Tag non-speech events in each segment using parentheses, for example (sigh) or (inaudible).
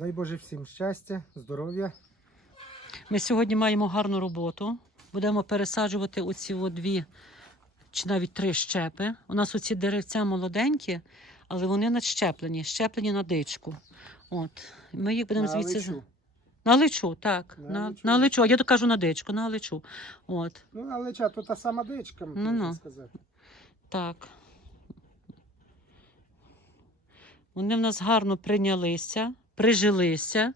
Дай Боже всім щастя, здоров'я. Ми сьогодні маємо гарну роботу. Будемо пересаджувати оці дві чи навіть три щепи. У нас оці деревця молоденькі, але вони надщеплені, щеплені на дичку. От. Ми їх будемо звідси. личу. На личу, так. На На, личу. на личу. А я то кажу на дичку, на личу. От, Ну, але ча, то та сама дичка, можна Ну-ну. сказати. так. Вони в нас гарно прийнялися, прижилися,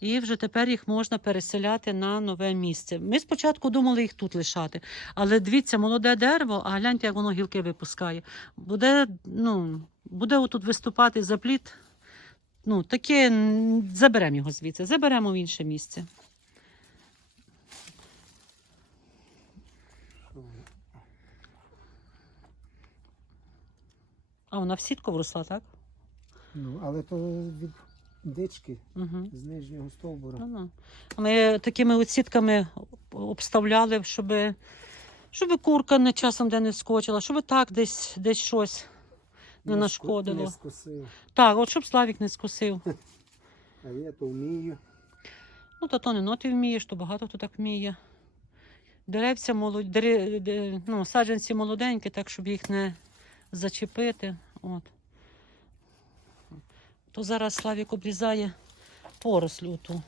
і вже тепер їх можна переселяти на нове місце. Ми спочатку думали їх тут лишати, але дивіться, молоде дерево, а гляньте, як воно гілки випускає. Буде, ну, буде отут виступати запліт. Ну, таке заберемо його звідси, заберемо в інше місце. А вона в сітку вросла, так? Ну, але то від дички Угу. з нижнього стовбура. Ну, Ми такими от сітками обставляли, щоб, щоб курка не часом де не скочила, щоб так десь, десь щось не ску- нашкодило. Не скосив. Так, от щоб Славік не скосив. (laughs) А я то вмію. Ну, та то не ну, ти вмієш, то багато хто так вміє. Деревця молоді, дере, ну, саджанці молоденькі, так, щоб їх не зачепити. От. То зараз Славік обрізає порослю ту.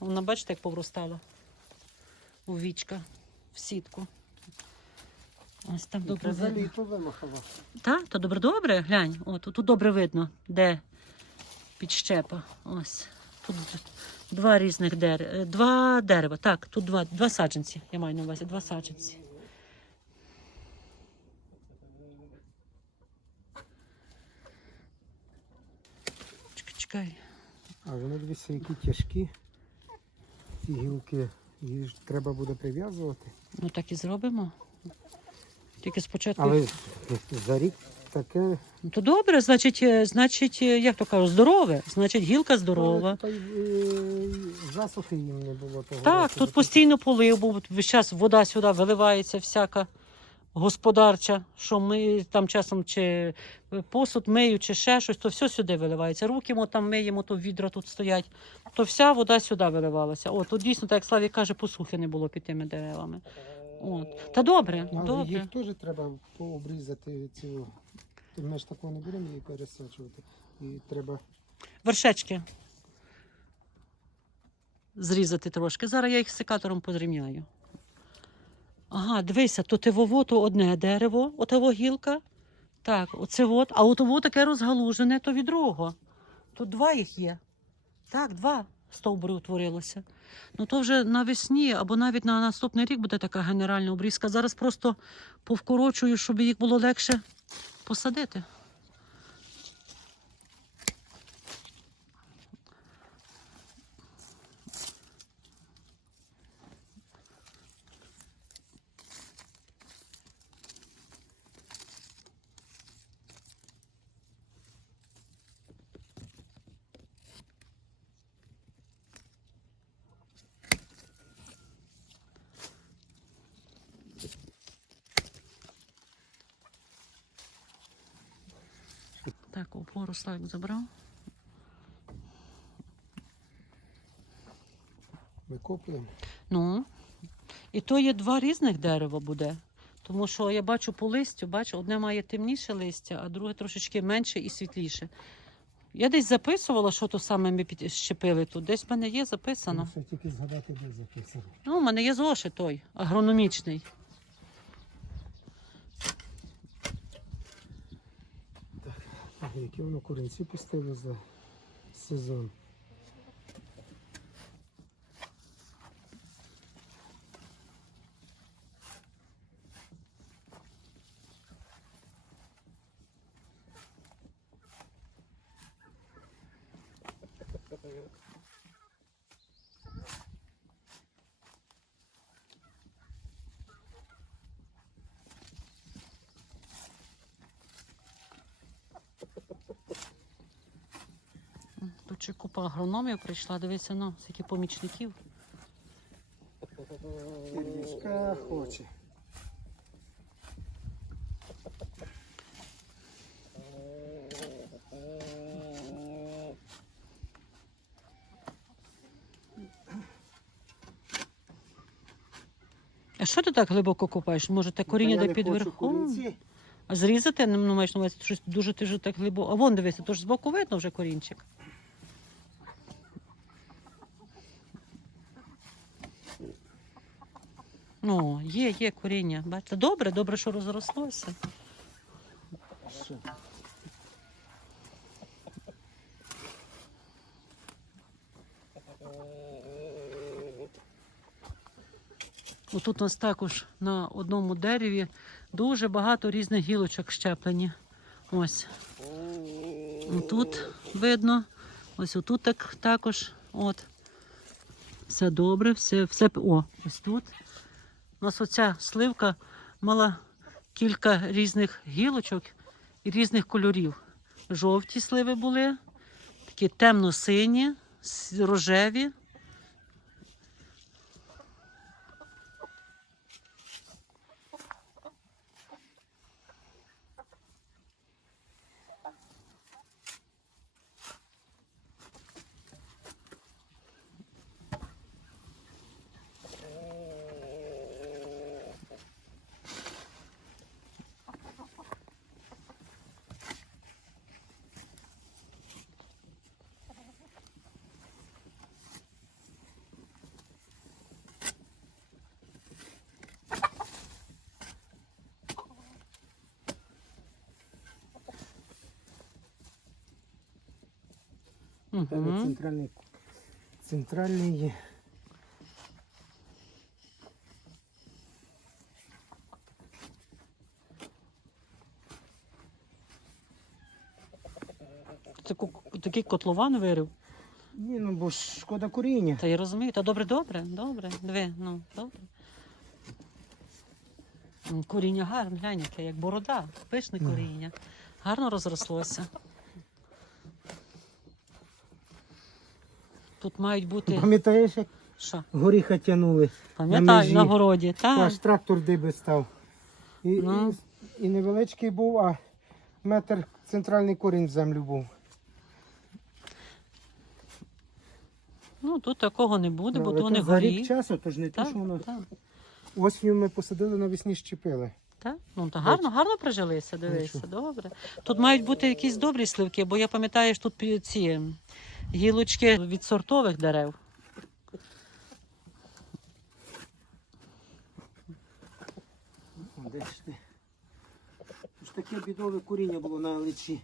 Вона, бачите, як повростала у вічка, в сітку. Ось там добре Взагалі видно. вимахала. Так, то добре, добре, глянь. От, тут добре видно, де підщепа. Ось. Тут два різних дерева. Два дерева. Так, тут два, два саджанці. Я маю на увазі, два саджанці. Чекай. А вони дивіться, які тяжкі. Ці гілки. Їх ж треба буде прив'язувати. Ну так і зробимо. Тільки спочатку. Але за рік таке. Ну, то добре, значить, е, значить, е, як то кажуть, здорове. Значить, гілка здорова. Та й, е, засухи їм не було того. Так, року. тут постійно полив був, весь час вода сюди виливається всяка господарча, що ми там часом чи посуд мию, чи ще щось, то все сюди виливається. Руки ми там миємо, то відра тут стоять, то вся вода сюди виливалася. О, тут дійсно, так як Славік каже, посухи не було під тими деревами. От. Та добре, Але добре. їх теж треба пообрізати цю. Ми ж такого не будемо її пересаджувати. І треба. Вершечки. Зрізати трошки. Зараз я їх секатором позрівняю. Ага, дивися, то тивово, то одне дерево, отого гілка. Так, оце от, а отово таке розгалужене, то від другого. Тут два їх є. Так, два стовбури утворилося. Ну то вже навесні або навіть на наступний рік буде така генеральна обрізка. Зараз просто повкорочую, щоб їх було легше посадити. Так, опору Славік забрав. Викопуємо. Ну, і то є два різних дерева буде. Тому що я бачу по листю, бачу, одне має темніше листя, а друге трошечки менше і світліше. Я десь записувала, що то саме ми підщепили тут. Десь в мене є записано. Тільки згадати, де записано. Ну, у мене є зошит той, агрономічний. Які воно корінці пустили за сезон. Чи купа агрономів прийшла, дивися, ну, скільки помічників. Пиріжка хоче. А що ти так глибоко купаєш? Може, те коріння де під верхом? А зрізати, ну маєш на увазі, щось дуже ти ж так глибоко. А вон дивися, то ж збоку видно вже корінчик. Ну, є, є коріння. Бачите, добре, добре, що розрослося. Отут у нас також на одному дереві дуже багато різних гілочок щеплені. Ось. Тут видно. Ось отут так, також. От. Все добре, все, все. О, ось тут. У нас оця сливка мала кілька різних гілочок і різних кольорів. Жовті сливи були, такі темно-сині, рожеві. Це Угу. центральний, центральний є. Таку, такий котлован вирив. Ні, ну бо ж шкода коріння. Та я розумію, та добре, добре, добре. Диви, ну, добре. Коріння гарне, глянь, яке, як борода, пишне коріння. Гарно розрослося. Тут мають бути. Пам'ятаєш, як Що? горіха тягнули? Пам'ятаю, межі. на городі. Так. Аж трактор диби став. І, Ну. і, і невеличкий був, а метр центральний корінь в землю був. Ну, тут такого не буде, бо то не за рік горі. часу, то ж не те, Так, що воно. так, Осінню ми посадили, навесні щепили. так. Ну, то гарно, гарно прижилися, дивися, добре. Тут мають бути якісь добрі сливки, бо я пам'ятаю, що тут пі- ці гілочки від сортових дерев. Де ж ти? Ж таке бідове коріння було на личі.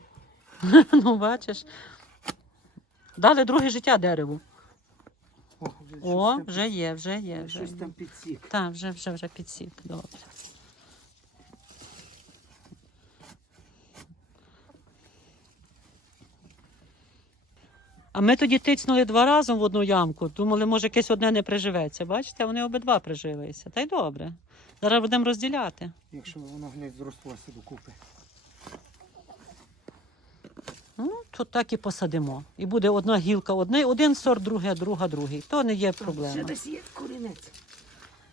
(laughs) Ну, бачиш. Дали друге життя дереву. О, вже О, вже є, вже є. Вже щось є. там підсік. Так, вже, вже, вже підсік. Добре. А ми тоді тицнули два рази в одну ямку. Думали, може, якесь одне не приживеться. Бачите, вони обидва прижилися. Та й добре. Зараз будемо розділяти. Якщо воно не зрослося докупи. Ну, тут так і посадимо. І буде одна гілка, одне, один сорт, друге, друга, другий. То не є Ще проблема. десь є корінець.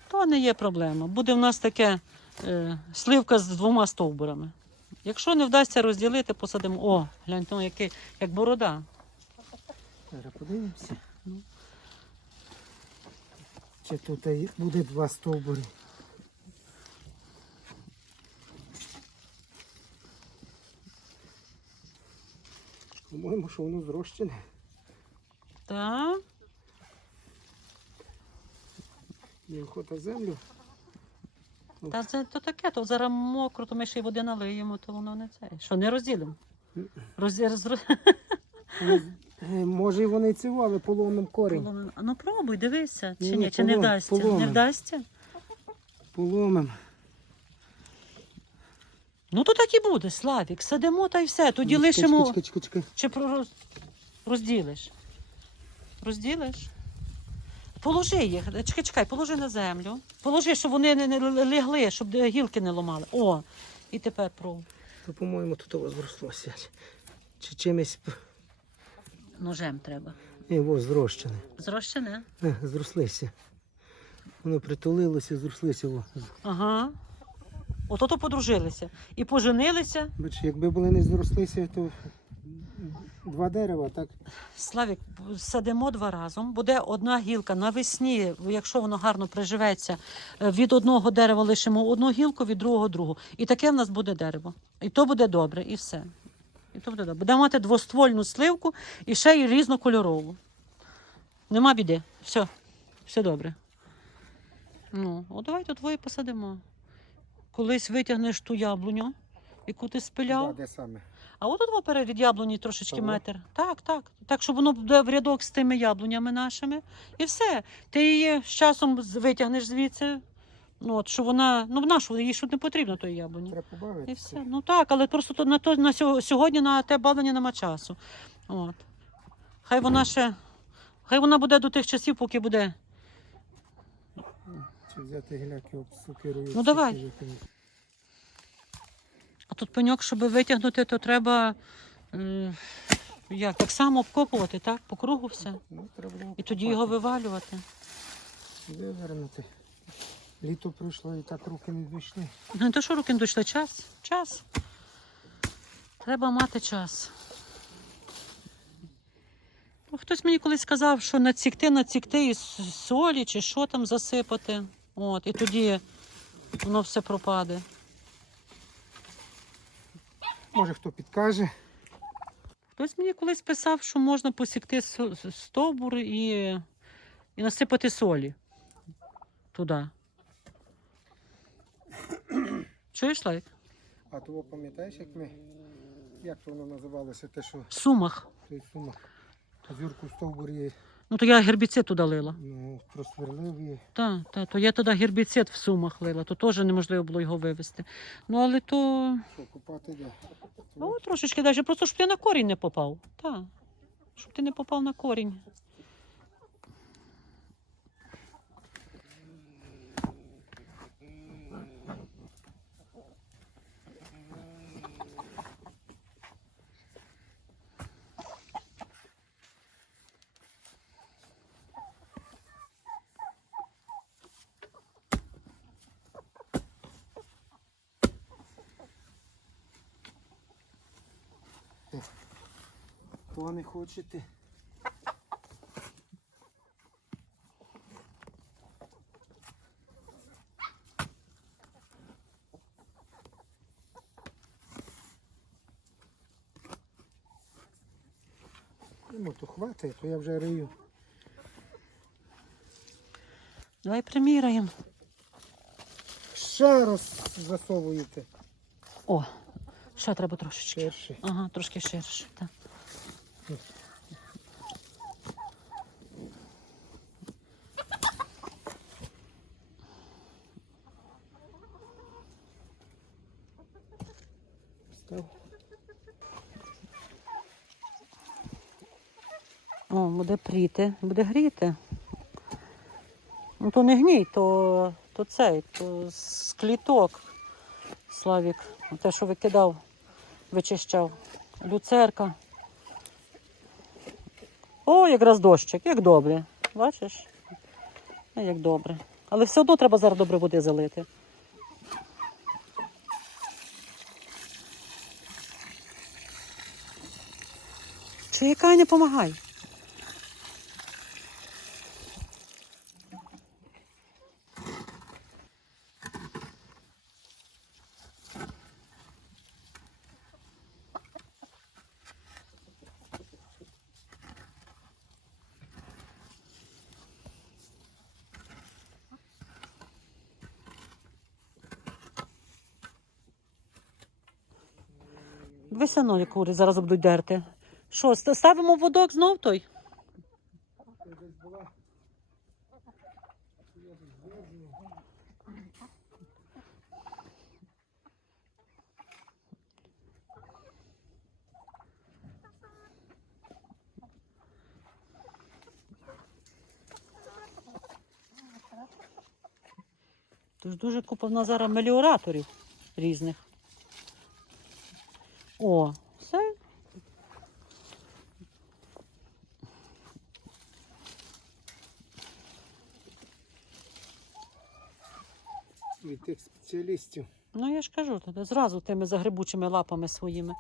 То не є проблема. Буде в нас таке е, сливка з двома стовбурами. Якщо не вдасться розділити, посадимо. О, гляньте, ну, який, як борода. Зараз подивимося. Ну. Чи тут буде два стовбури. По-моєму, що воно зрощене. Так. Не охота землю. Та це то таке, то зараз мокро, то ми ще й води налиємо, то воно не це. Що, не розділимо? Розді... роз- Ну, е, Може і вони цього, але корінь. Поломимо. А ну пробуй, дивися, чи Ні, ні, ні, чи не полом- вдасться. Не вдасться? Поломим. Ну то так і буде, Славік. Садимо та й все. Тоді Чекай, лишимо. Чекай, чекай, чекай. Чи про розділиш? Розділиш? Положи їх. Чекай, чекай, положи на землю. Положи, щоб вони не, не лягли, щоб е, гілки не ломали. О, і тепер пробуй. То, по-моєму, тут у вас зрослося. Чи чимось. Ножем треба. Ні, во, зрощене. Зрощене? Е, Зрослися. Воно притулилося, зрослися. Во. Ага. Ото то подружилися. І поженилися. Бач, якби були не зрослися, то Два дерева, так? Славік, садимо два разом. Буде одна гілка навесні, якщо воно гарно приживеться, е, від одного дерева лишимо одну гілку, від другого другу. І таке в нас буде дерево. І то буде добре, і все. І то буде мати двоствольну сливку і ще й різнокольорову. Нема біди. Все, все добре. Ну, от тут двоє посадимо. Колись витягнеш ту яблуню, яку ти спиляв. Да, де саме? А от перед від яблуні трошечки Того? метр. Так, так. Так, щоб воно буде в рядок з тими яблунями нашими. І все. Ти її з часом витягнеш звідси. Ну, от, що вона, ну, вона ж їй ж не потрібно тої яблуні. Треба побавитися. І все. Ну так, але просто то, на, то, на сьо- сьогодні на те бавлення нема часу. От. Хай вона ще. Хай вона буде до тих часів, поки буде. Чи взяти гіляки обсукирую. Ну, давай. А тут пеньок, щоб витягнути, то треба. Е, як, так само обкопувати, так? По кругу все. Ну, треба було І тоді його вивалювати. Вивернути. Літо прийшло і так руки не дійшли. Ну, то, що руки не дійшли, час. Час. Треба мати час. Ну, Хтось мені колись сказав, що націкти, націкти із солі чи що там засипати. От, і тоді воно все пропаде. Може хто підкаже. Хтось мені колись писав, що можна посікти стовбур і, і насипати солі туди. Чуєш, Лайк? А того пам'ятаєш, як ми. Як то воно називалося? Те, що В Сумах. той сумок. Зюрку стовбурі Ну, то я гербіцид туди лила. ну, просверлив і Так, так, то я туди гербіцид в сумах лила, то теж неможливо було його вивезти. Ну, але то що купати де. ну, трошечки далі, просто щоб ти на корінь не попав. Так. Щоб ти не попав на корінь. Кого не хочете. Ну, то хватить, то я вже рию. Давай приміряємо. Ще раз засовуєте. О, ще треба трошечки. Перший. Ага, трошки ширше. Так. О, буде пріти, буде гріти. Ну, то не гній, то, то цей, то з кліток. Славік, те, що викидав, вичищав. Люцерка. О, якраз дощик, як добре. Бачиш? Як добре. Але все одно треба зараз добре води залити. Чи яка не помагай? Дивися, ну, як кури зараз будуть дерти. Що, ставимо водок знов той? Тож дуже купа в нас зараз меліораторів різних. О, все. Від тих спеціалістів. Ну я ж кажу, тоді зразу тими загребучими лапами своїми.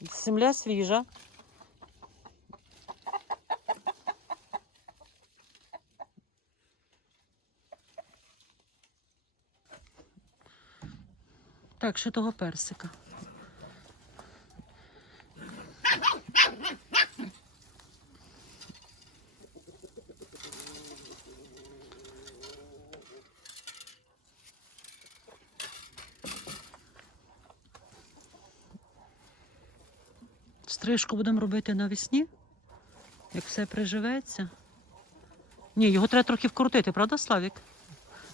Земля свіжа. Так, ще того персика. Стрижку будемо робити навесні, як все приживеться. Ні, його треба трохи вкрутити, правда, Славік?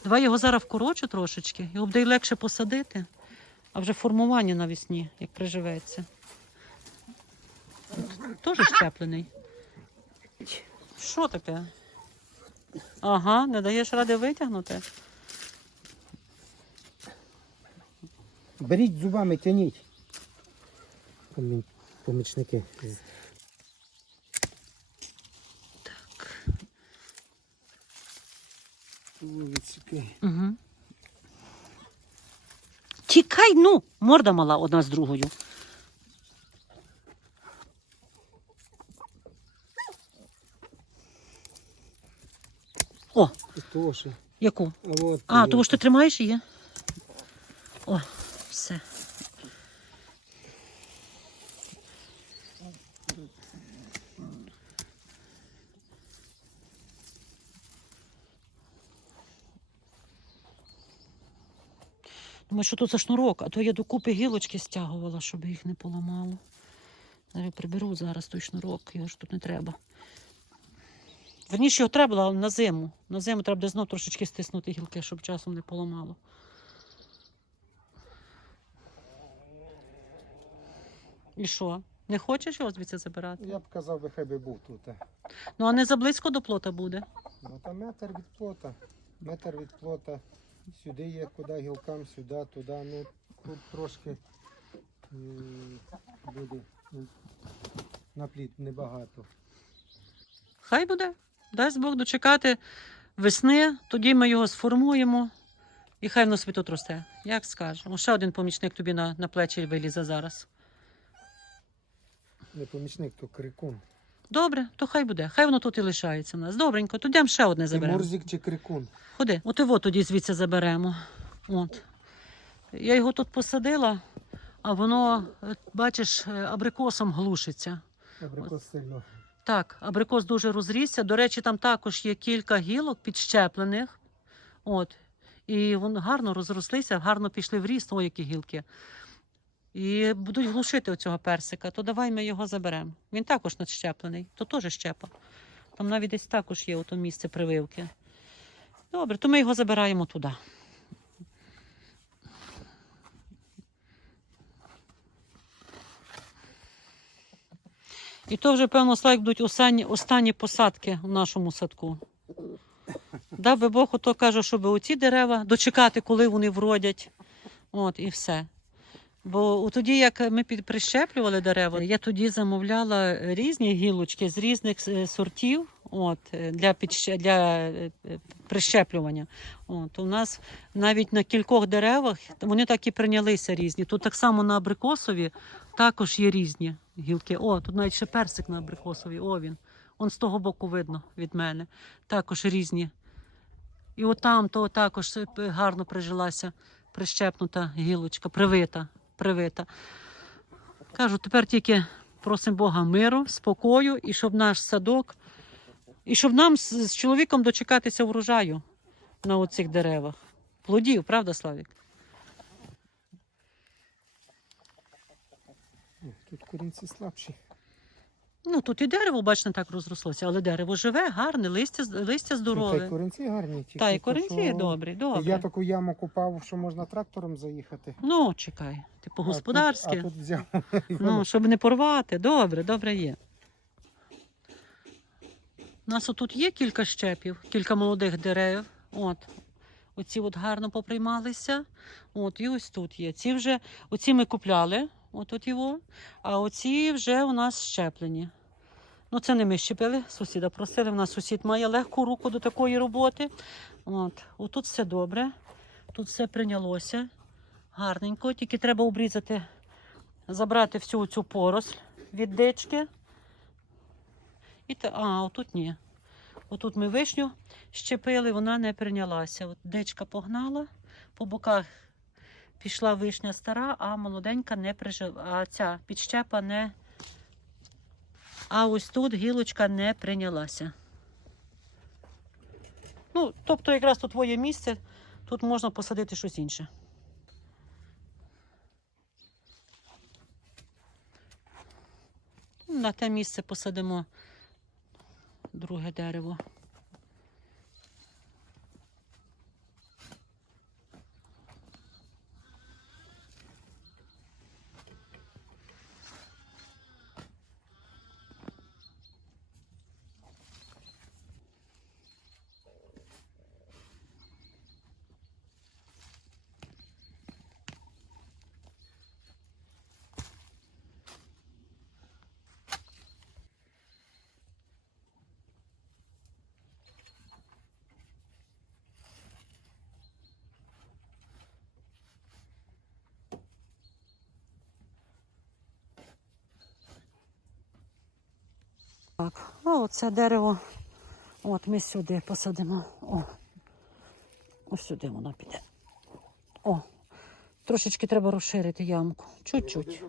Давай його зараз вкорочу трошечки, його буде легше посадити, а вже формування навесні, як приживеться. Теж щеплений. Що таке? Ага, не даєш ради витягнути. Беріть зубами, тяніть. Помі- Помічники. Так. Вулиці. Угу. Тікай, ну, морда мала одна з другою. О, яку? А, того, тому що ти тримаєш її? О, все. Думаю, що тут за шнурок, а то я докупи гілочки стягувала, щоб їх не поламало. Зараз приберу зараз той шнурок, його ж тут не треба. Верніше його треба, але на зиму. На зиму треба буде знов трошечки стиснути гілки, щоб часом не поламало. І що? Не хочеш його звідси забирати? Я б казав, би, хай би був тут. Ну а не заблизько до плота буде. Ну там метр від плота. Метр від плота. Сюди є куди гілкам, сюди, туди. Ну тут трошки буде ну, на пліт небагато. Хай буде. Дасть Бог дочекати весни, тоді ми його сформуємо. І хай воно собі тут росте. Як скажемо. Ще один помічник тобі на, на плечі вилізе зараз. Не помічник, то крикун. Добре, то хай буде. Хай воно тут і лишається в нас. Добренько, тоді йдемо ще одне заберемо. Мурзик чи крикун? Ходи, от його тоді звідси заберемо. От. Я його тут посадила, а воно, е, бачиш, е, абрикосом глушиться. Абрикос сильно. Так, абрикос дуже розрісся. До речі, там також є кілька гілок підщеплених. От. І вони гарно розрослися, гарно пішли в ріст, о, які гілки. І будуть глушити оцього персика, то давай ми його заберемо. Він також надщеплений, то теж щепа. Там навіть десь також є ото місце прививки. Добре, то ми його забираємо туди. І то вже, певно, слайк будуть останні, останні посадки в нашому садку. Дав би Бог, ото каже, щоб оці дерева дочекати, коли вони вродять. От і все. Бо тоді, як ми під- прищеплювали дерева, я тоді замовляла різні гілочки з різних е, сортів от, е, для, підще, для е, прищеплювання. От, у нас навіть на кількох деревах вони так і прийнялися різні. Тут так само на абрикосові також є різні гілки. О, тут навіть ще персик на абрикосові. О, він. Он з того боку видно від мене. Також різні. І отам то також гарно прижилася прищепнута гілочка, привита. Привита. Кажу, тепер тільки просимо Бога миру, спокою, і щоб наш садок, і щоб нам з, чоловіком дочекатися врожаю на оцих деревах. Плодів, правда, Славік? Тут корінці слабші. Ну, тут і дерево, бач, не так розрослося, але дерево живе, гарне, листя, листя Ну, та й здорове. корінці гарні. Тільки Та, і то, корінці що добрі, добре. Я таку яму купав, що можна трактором заїхати. Ну, чекай, ти А по-господарськи. тут- А тут взяв. (laughs) Ну, щоб не порвати. Добре, добре є. У нас отут є кілька щепів, кілька молодих дерев. От. Оці от гарно поприймалися. От, і ось тут є. Ці вже, оці ми купляли, от от його, а оці вже у нас щеплені. Ну, це не ми щепили, сусіда просили. У нас сусід має легку руку до такої роботи. От. Отут все добре, тут все прийнялося. Гарненько, тільки треба обрізати забрати всю цю поросль від дички. І та, а, отут ні. Отут ми вишню щепили, вона не прийнялася. От дичка погнала, по боках пішла вишня стара, а молоденька не прижила. А ця підщепа не. А ось тут гілочка не прийнялася. Ну, тобто, якраз тут твоє місце, тут можна посадити щось інше. На те місце посадимо друге дерево. Так, а оце дерево. От ми сюди посадимо. О. Ось сюди воно піде. О. Трошечки треба розширити ямку. Чуть-чуть.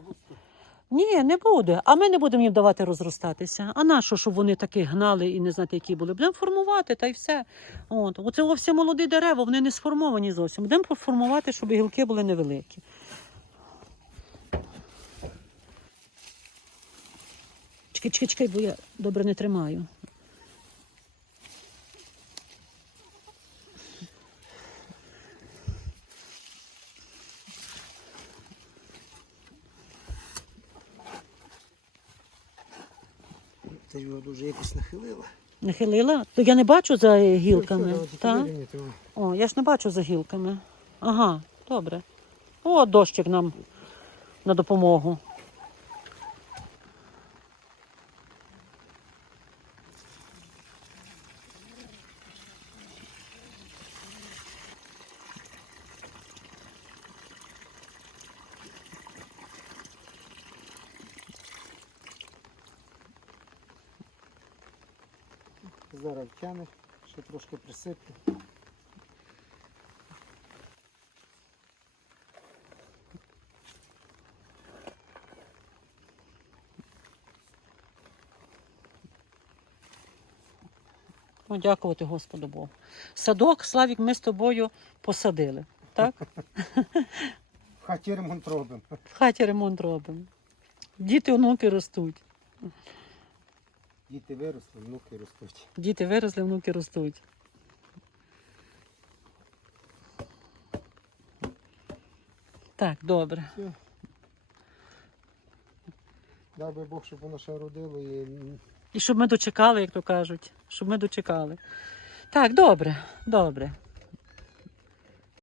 Ні, не буде. А ми не будемо їм давати розростатися. А нащо, щоб вони таки гнали і не знати, які були? Будемо формувати та й все. От. Оце всі молоді дерева, вони не сформовані зовсім. Будемо формувати, щоб гілки були невеликі. Чекай, чекай, чекай, бо я добре не тримаю. Ти його дуже якось нахилила. Нахилила? То я не бачу за гілками. Все, Та? давайте, вирівняйте його. О, я ж не бачу за гілками. Ага, добре. О, дощик нам на допомогу. Зараз втягне, ще трошки. Ну, дякувати Господу Богу. Садок, Славік, ми з тобою посадили. Так? В хаті ремонт робимо. В хаті ремонт робимо. Діти, онуки ростуть. Діти виросли, внуки ростуть. Діти виросли, внуки ростуть. Так, добре. Все. Дай би Бог, щоб воно ще родило і І щоб ми дочекали, як то кажуть, щоб ми дочекали. Так, добре, добре.